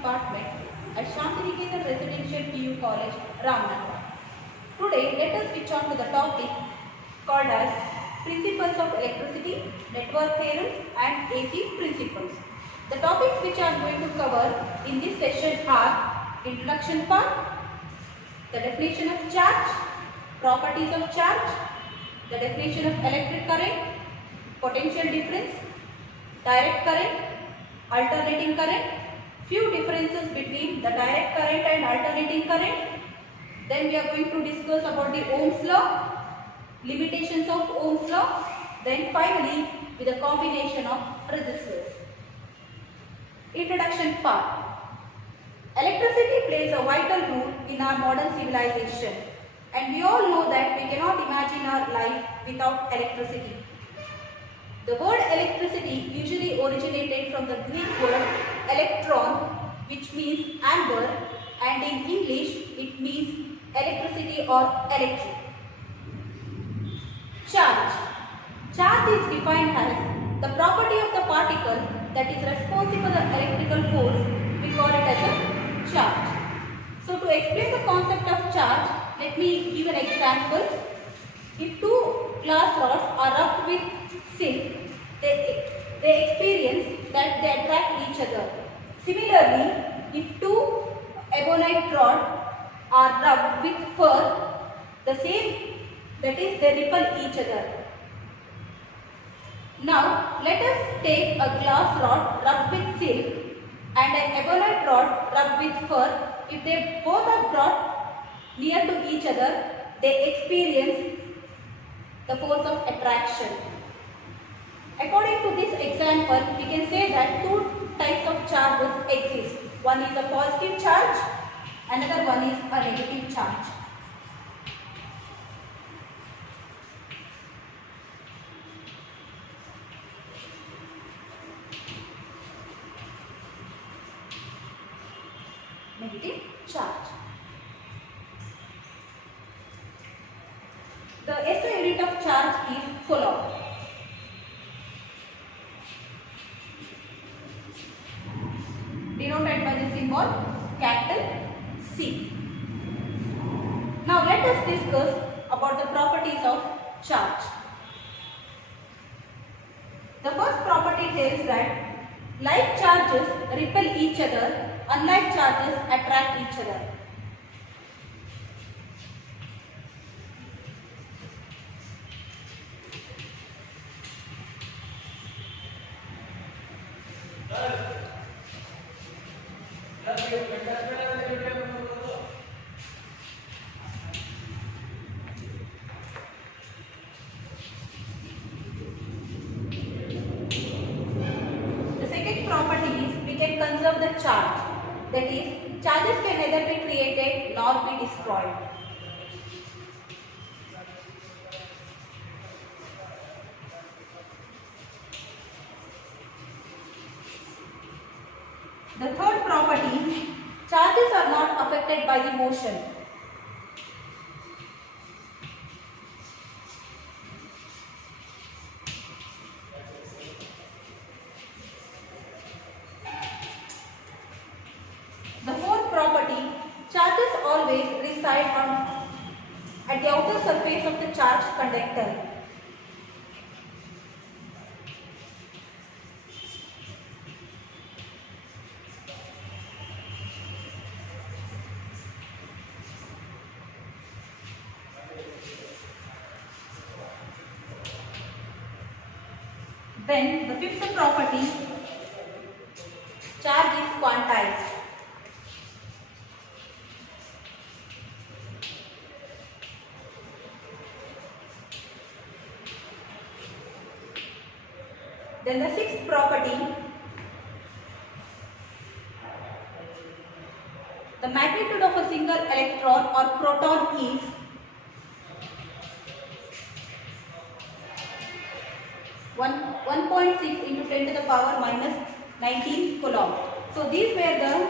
Department at Shantiniketan Residential PU College, Ramnagar. Today, let us switch on to the topic called as Principles of Electricity, Network Theorems and AC Principles. The topics which I am going to cover in this session are Introduction part, the definition of charge, properties of charge, the definition of electric current, potential difference, direct current, alternating current, few differences between the direct current and alternating current. Then we are going to discuss about the Ohm's law, limitations of Ohm's law, then finally with a combination of resistors. Introduction part. Electricity plays a vital role in our modern civilization, and we all know that we cannot imagine our life without electricity. The word electricity usually originated from the Greek word electron, which means amber, and in English it means electricity or electric. Charge. Charge is defined as the property of the particle that is responsible for the electrical force. We call it as a charge. So to explain the concept of charge, let me give an example. If two glass rods are rubbed with silk, they experience that they attract each other. Similarly, if two ebonite rods are rubbed with fur, the same, that is, they repel each other. Now, let us take a glass rod rubbed with silk and an ebonite rod rubbed with fur. If they both are brought near to each other, they experience the force of attraction. According to this example, we can say that two types of charges exist. One is a positive charge, another one is a negative charge. Negative charge. The SI unit of charge is coulomb. Denoted by the symbol capital C. Now let us discuss about the properties of charge. The first property tells that like charges repel each other, unlike charges attract each other. Property is we can conserve the charge. That is, charges can neither be created nor be destroyed. The third property, charges are not affected by the motion. The fourth property, charges always reside at the outer surface of the charged conductor. Then the fifth property, charge is quantized. Then the sixth property, the magnitude of a single electron or proton is one 1.6 into 10 to the power minus 19 coulomb. So these were the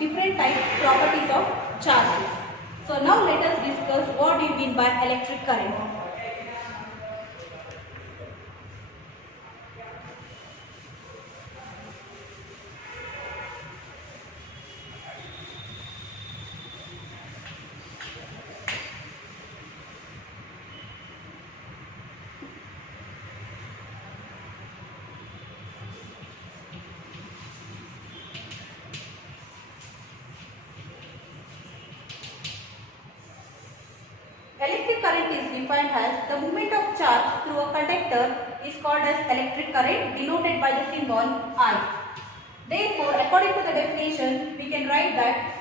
different properties of charges. So now let us discuss what do you mean by electric current. current is defined as the movement of charge through a conductor is called as electric current, denoted by the symbol I. Therefore, according to the definition, we can write that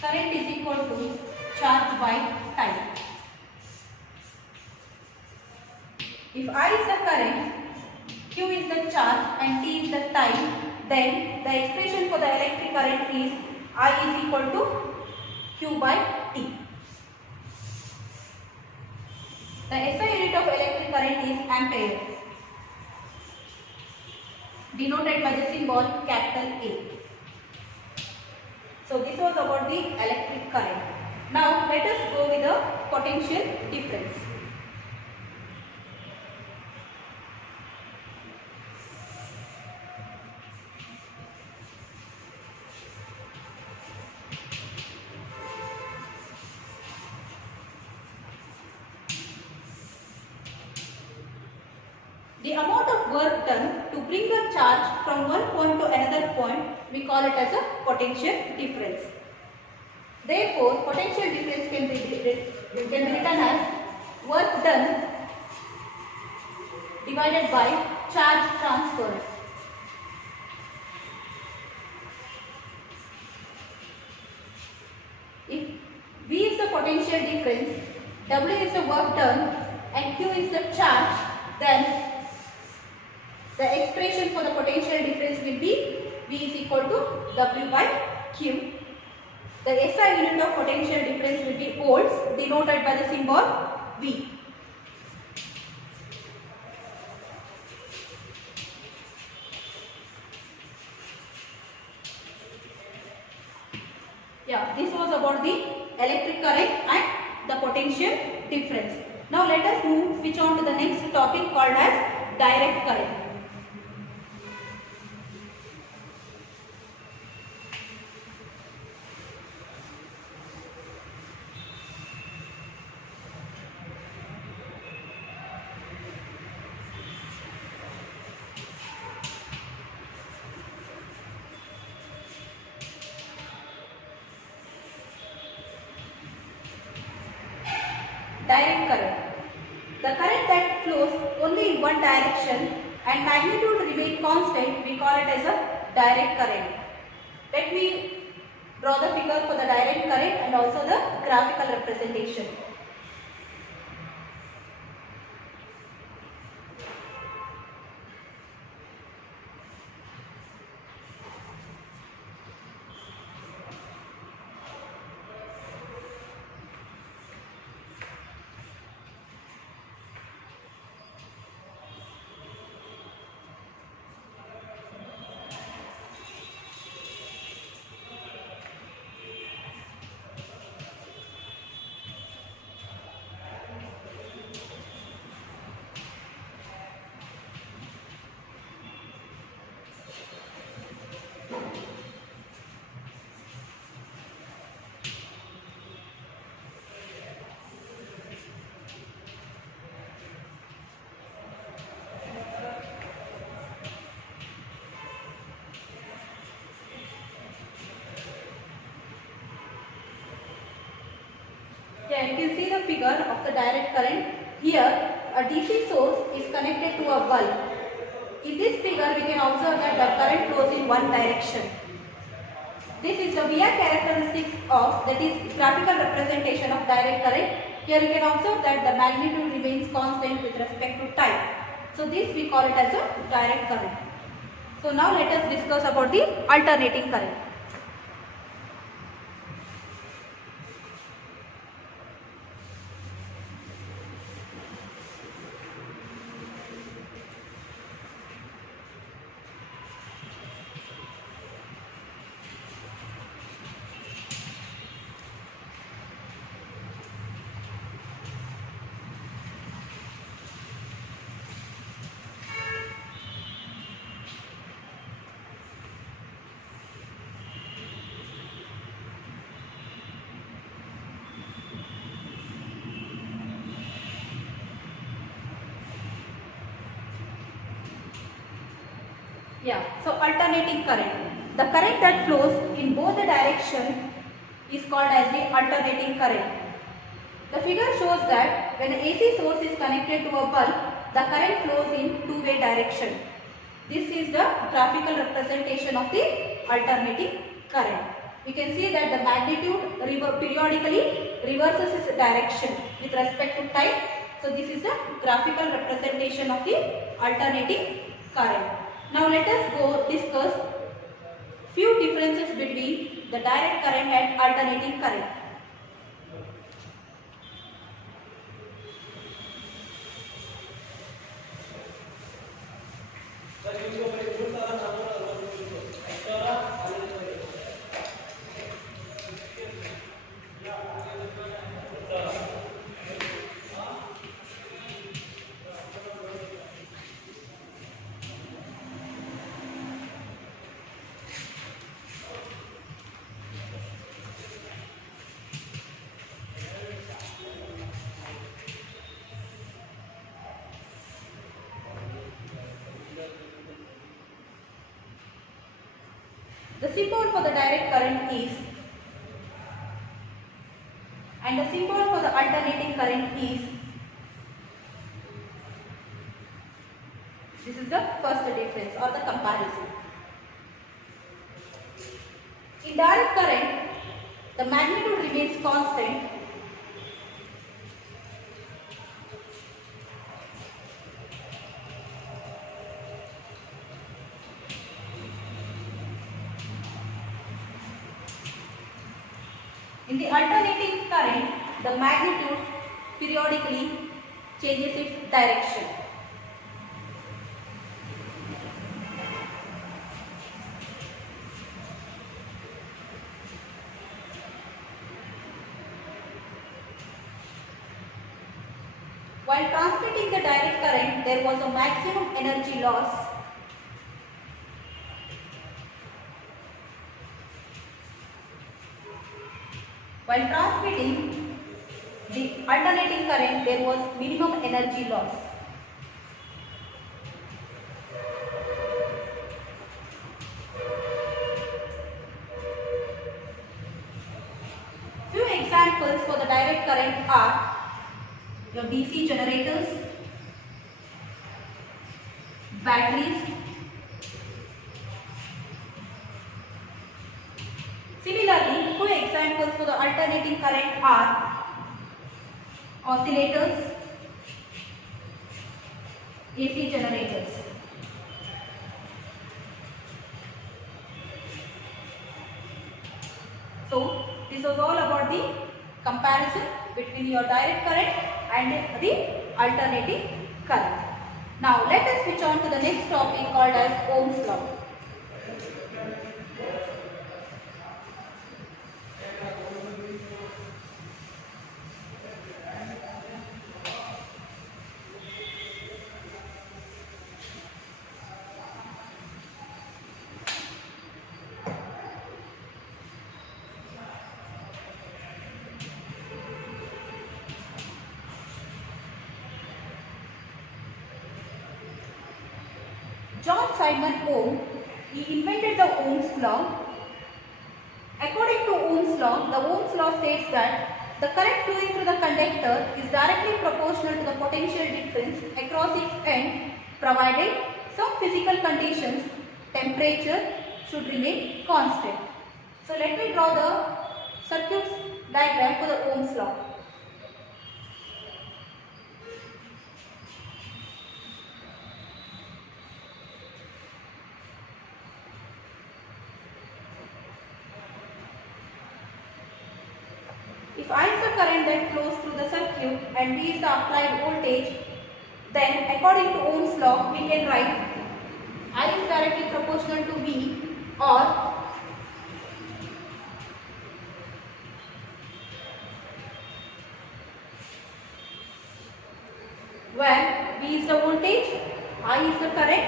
current is equal to charge by time. If I is the current, Q is the charge and T is the time, then the expression for the electric current is I is equal to Q by T. The SI unit of electric current is ampere, denoted by the symbol capital A. So this was about the electric current. Now let us go with the potential difference. The amount of work done to bring a charge from one point to another point, we call it as a potential difference. Therefore, potential difference can be written as work done divided by charge transferred. If V is the potential difference, W is the work done and Q is the charge, then the expression for the potential difference will be V is equal to W by Q. The SI unit of potential difference will be volts, denoted by the symbol V. Yeah, this was about the electric current and the potential difference. Now let us switch on to the next topic called as direct current. Direct current. The current that flows only in one direction and magnitude remain constant, we call it as a direct current. Let me draw the figure for the direct current and also the graphical representation. Yeah, you can see the figure of the direct current. Here, a DC source is connected to a bulb. In this figure, we can observe that the current flows in one direction. This is the VR characteristics of, that is, graphical representation of direct current. Here you can observe that the magnitude remains constant with respect to time. So this we call it as a direct current. So now let us discuss about the alternating current. Yeah, so alternating current. The current that flows in both the direction is called as the alternating current. The figure shows that when an AC source is connected to a bulb, the current flows in two-way direction. This is the graphical representation of the alternating current. We can see that the magnitude periodically reverses its direction with respect to time. So this is the graphical representation of the alternating current. Now let us go discuss few differences between the direct current and alternating current. The symbol for the direct current is, and the symbol for the alternating current is. This is the first difference or the comparison. In direct current, the magnitude remains constant in the alternating current, the magnitude periodically changes its direction. While transmitting the direct current, there was a maximum energy loss. While transmitting the alternating current, there was minimum energy loss. Few examples for the direct current are your DC generators, batteries. Similarly, few examples for the alternating current are oscillators, AC generators. So, this was all about the comparison between your direct current and the alternating current. Now, let us switch on to the next topic called as Ohm's law. John Simon Ohm, he invented the Ohm's law. According to Ohm's law, the Ohm's law states that the current flowing through the conductor is directly proportional to the potential difference across its end, provided some physical conditions, temperature should remain constant. So let me draw the circuit diagram for the Ohm's law. If I is the current that flows through the circuit and V is the applied voltage, then according to Ohm's law, we can write I is directly proportional to V, or where V is the voltage, I is the current,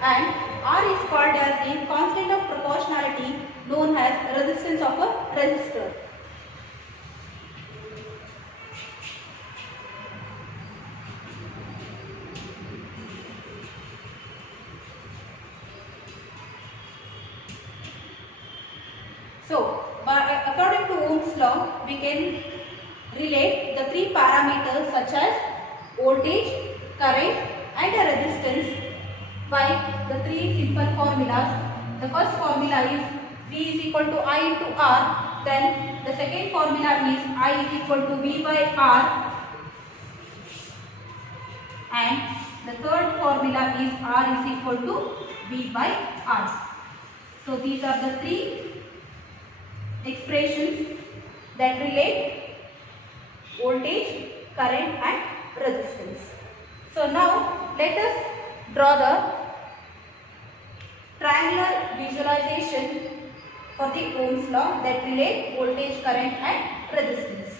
and R is called as the constant of proportionality known as resistance of a resistor. So, according to Ohm's law, we can relate the three parameters such as voltage, current and a resistance by the three simple formulas. The first formula is V is equal to I into R. Then the second formula is I is equal to V by R. And the third formula is R is equal to V by R. So these are the three expressions that relate voltage, current and resistance. So now let us draw the triangular visualization for the Ohm's law that relate voltage, current and resistance.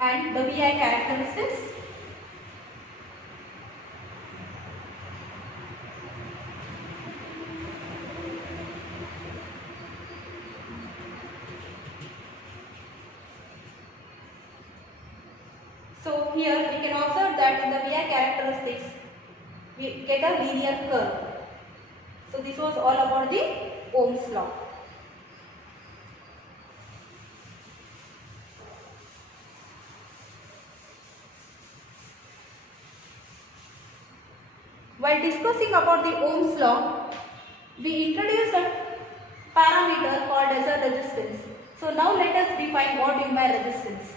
And the VI characteristics. So here we can observe that in the VI characteristics we get a linear curve. So this was all about the Ohm's law. While discussing about the Ohm's law, we introduced a parameter called as a resistance. So now let us define what we mean by resistance.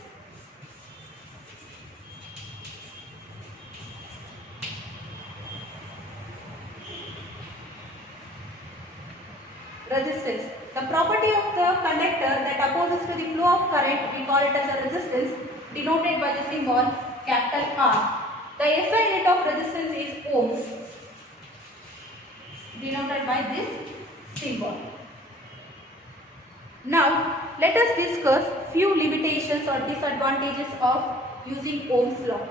Resistance. The property of the conductor that opposes to the flow of current, we call it as a resistance, denoted by the symbol capital R. The SI unit of resistance is ohms, denoted by this symbol. Now, let us discuss few limitations or disadvantages of using Ohm's law.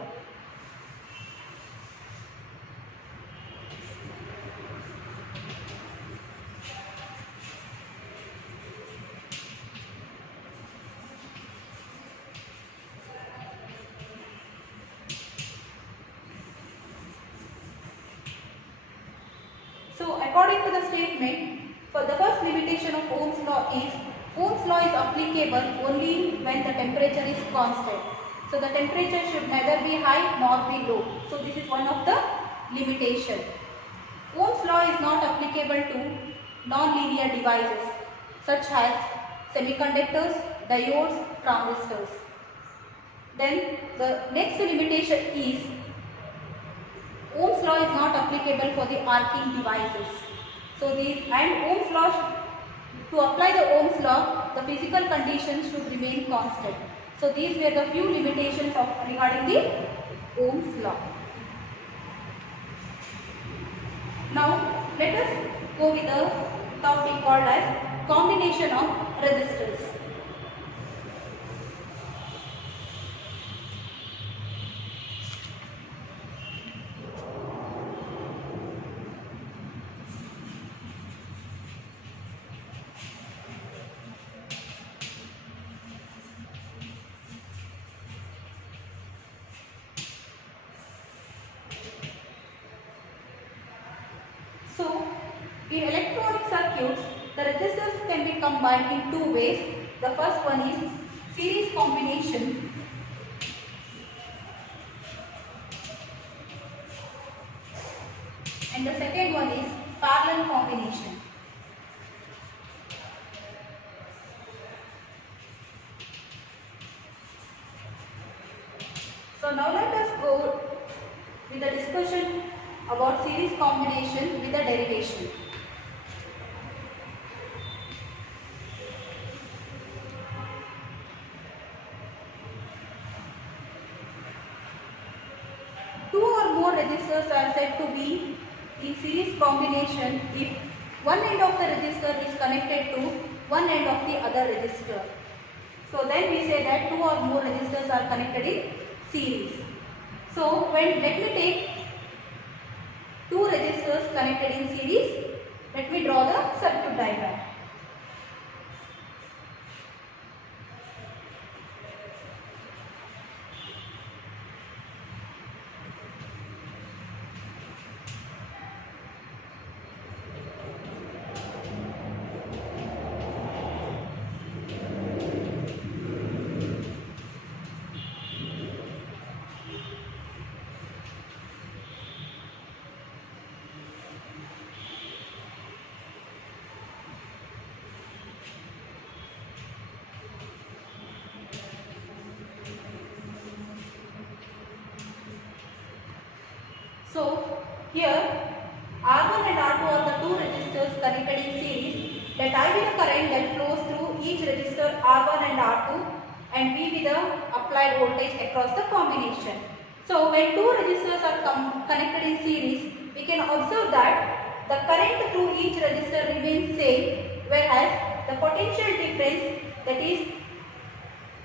So, according to the statement, for the first limitation of Ohm's law is applicable only when the temperature is constant. So, the temperature should neither be high nor be low. So, this is one of the limitation. Ohm's law is not applicable to non-linear devices such as semiconductors, diodes, transistors. Then the next limitation is Ohm's law is not applicable for the arcing devices. So Ohm's law, to apply the Ohm's law, the physical conditions should remain constant. So these were the few limitations regarding the Ohm's law. Now let us go with the topic called as combination of resistors. So, in electronic circuits, the resistors can be combined in two ways. The first one is series combination. And the second one is parallel combination. So now let us go with the discussion about series combination with the derivation. Two or more resistors are said to be in series combination if one end of the resistor is connected to one end of the other resistor. So then we say that two or more resistors are connected in series. So let me take two resistors connected in series. Let me draw the circuit diagram. So here R1 and R2 are the two resistors connected in series. Let I be the current that flows through each resistor R1 and R2 and V be the applied voltage across the combination. So when two resistors are connected in series, we can observe that the current through each resistor remains same, whereas the potential difference, that is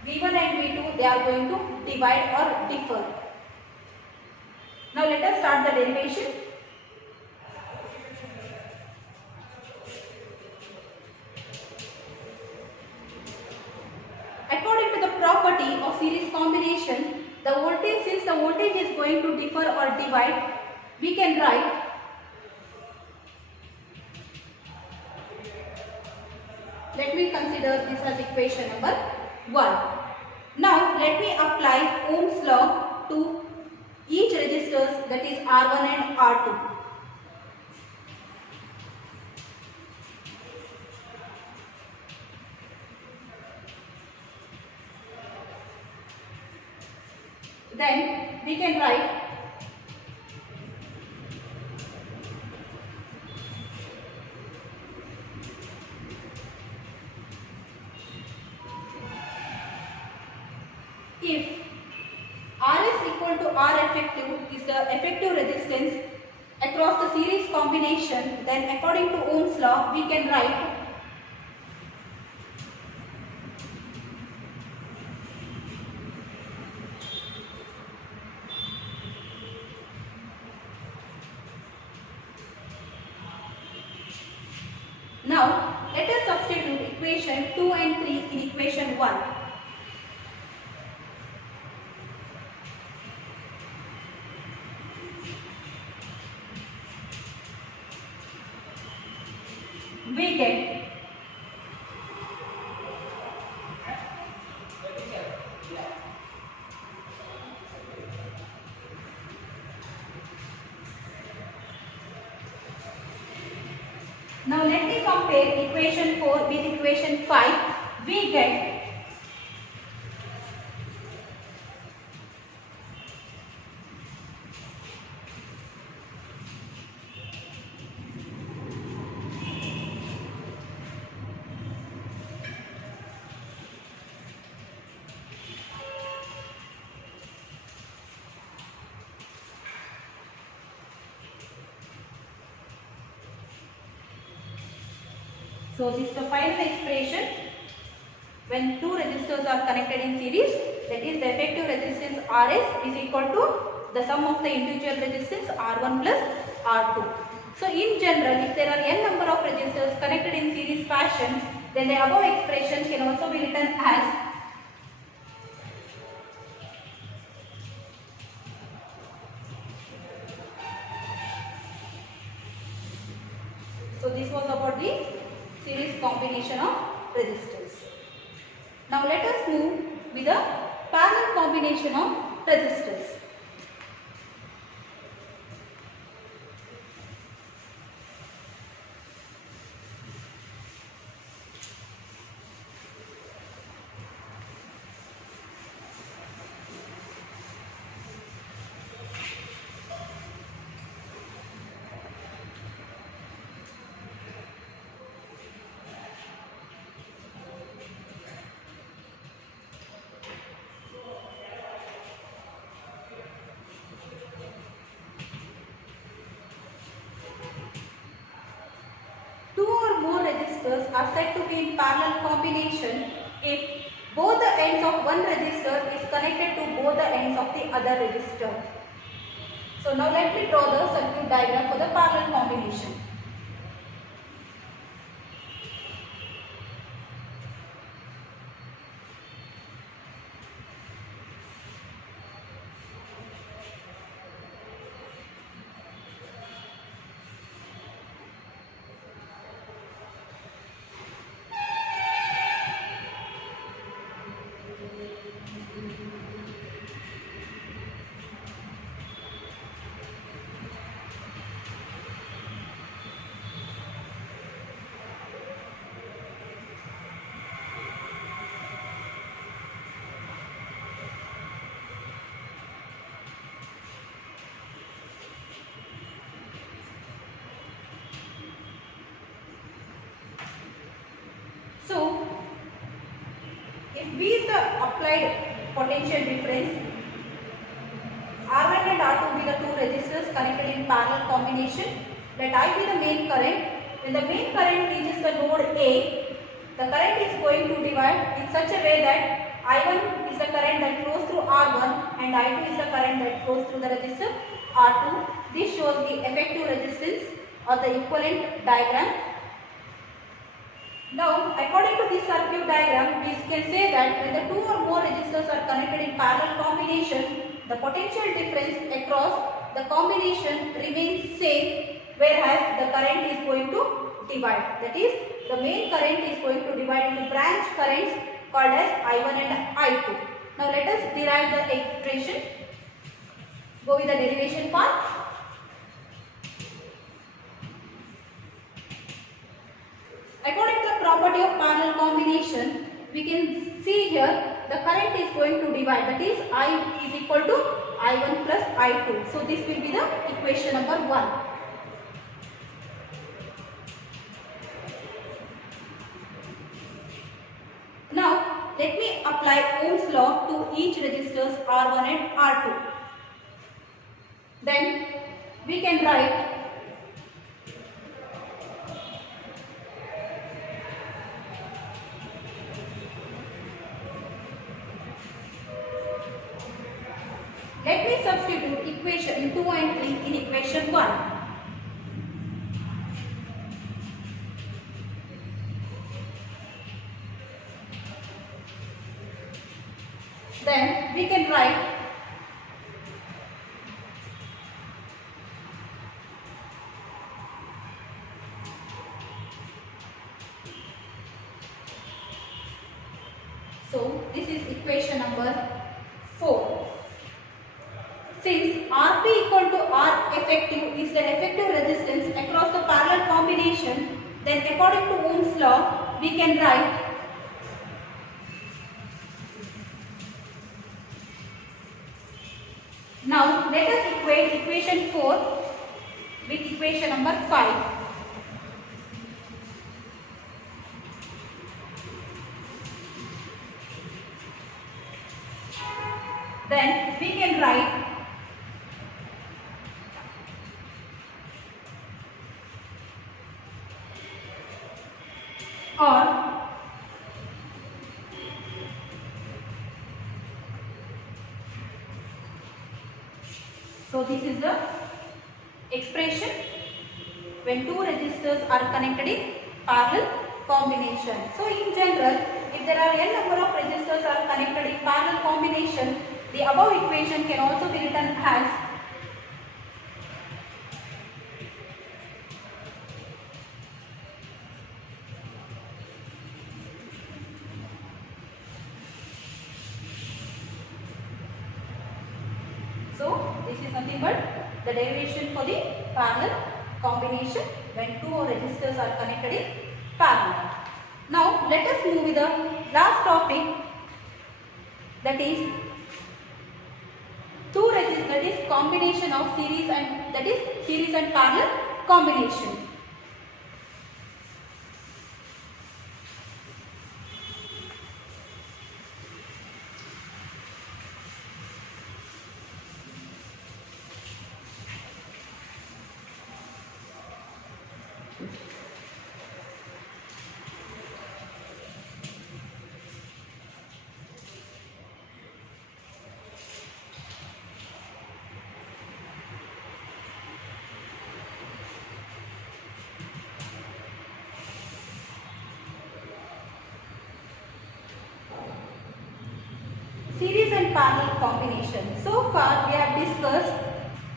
V1 and V2, they are going to divide or differ. Now let us start the derivation. According to the property of series combination, the voltage, since the voltage is going to differ or divide, we can write let me consider this as equation number 1. Now let me apply Ohm's law to each resistors, that is R1 and R2. Then we can write if Rs equal to R effective is the effective resistance across the series combination, then according to Ohm's law we can write now let us substitute equation 2 and 3 in equation 1. We get now let me compare equation 4 with equation 5. We get so this is the final expression when two resistors are connected in series, that is the effective resistance Rs is equal to the sum of the individual resistance R1 plus R2. So in general, if there are n number of resistors connected in series fashion, then the above expression can also be written as so this was about the series combination of resistors. Now let us move with the parallel combination of resistors. Resistors are said to be in parallel combination if both the ends of one resistor is connected to both the ends of the other resistor. So now let me draw the circuit diagram for the parallel combination. if V is the applied potential difference, R1 and R2 be the two resistors connected in parallel combination. Let I be the main current. When the main current reaches the node A, the current is going to divide in such a way that I1 is the current that flows through R1 and I2 is the current that flows through the resistor R2. This shows the effective resistance or the equivalent diagram. Now, according to this circuit diagram, we can say that when the two or more resistors are connected in parallel combination, the potential difference across the combination remains same, whereas the current is going to divide. That is, the main current is going to divide into branch currents called as I1 and I2. Now, let us derive the expression. Go with the derivation part. According to the property of parallel combination, we can see here the current is going to divide. That is, I is equal to I1 plus I2. So, this will be the equation number 1. Now, let me apply Ohm's law to each resistors R1 and R2. Then, we can write let me substitute equation 2 and 3 in equation 1. Then we can write so this is equation number 4. Since Rp equal to R effective is the effective resistance across the parallel combination, then according to Ohm's law, we can write now let us equate equation 4 with equation number 5. Then we can write or so this is the expression when two resistors are connected in parallel combination. So in general, if there are n number of resistors are connected in parallel combination, the above equation can also be written as so this is nothing but the derivation for the parallel combination when two resistors are connected in parallel. Now let us move with the last topic, that is two resistors, that is combination of series and parallel combination. Series and parallel combination. So far we have discussed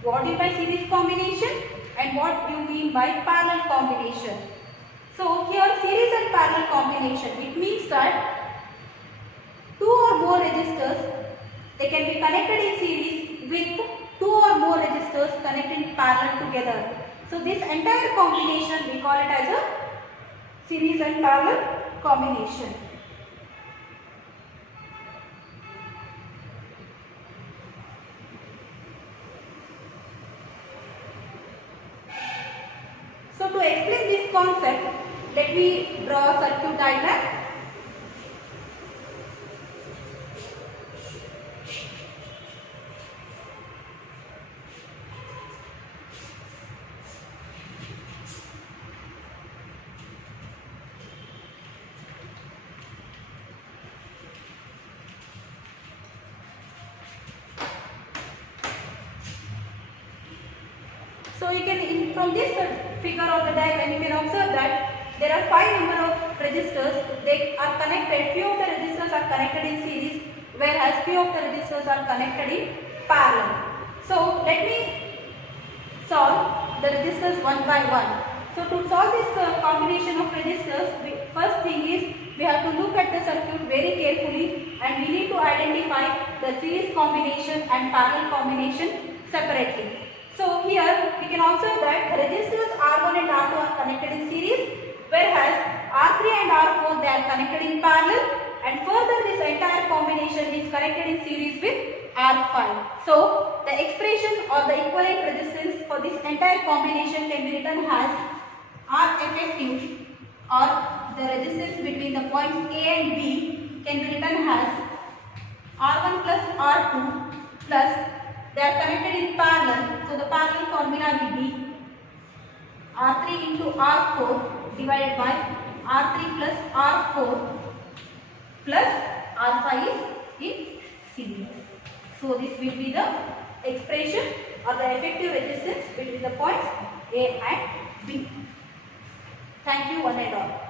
what is by series combination and what you mean by parallel combination. So here series and parallel combination, it means that two or more resistors, they can be connected in series with two or more resistors connected in parallel together. So this entire combination we call it as a series and parallel combination. So to explain this concept, let me draw a circuit diagram. So you can, from this figure of the diagram, you can observe that there are 5 number of resistors. They are connected. Few of the resistors are connected in series, whereas few of the resistors are connected in parallel. So let me solve the resistors one by one. So to solve this combination of resistors, first thing is we have to look at the circuit very carefully, and we need to identify the series combination and parallel combination separately. So here we can observe that the resistors R1 and R2 are connected in series, whereas R3 and R4 they are connected in parallel, and further this entire combination is connected in series with R5. So the expression or the equivalent resistance for this entire combination can be written as R effective, or the resistance between the points A and B can be written as R1 plus R2 plus, they are connected in parallel, so the parallel formula will be R3 into R4 divided by R3 plus R4 plus R5 is in series. So this will be the expression or the effective resistance between the points A and B. Thank you one and all.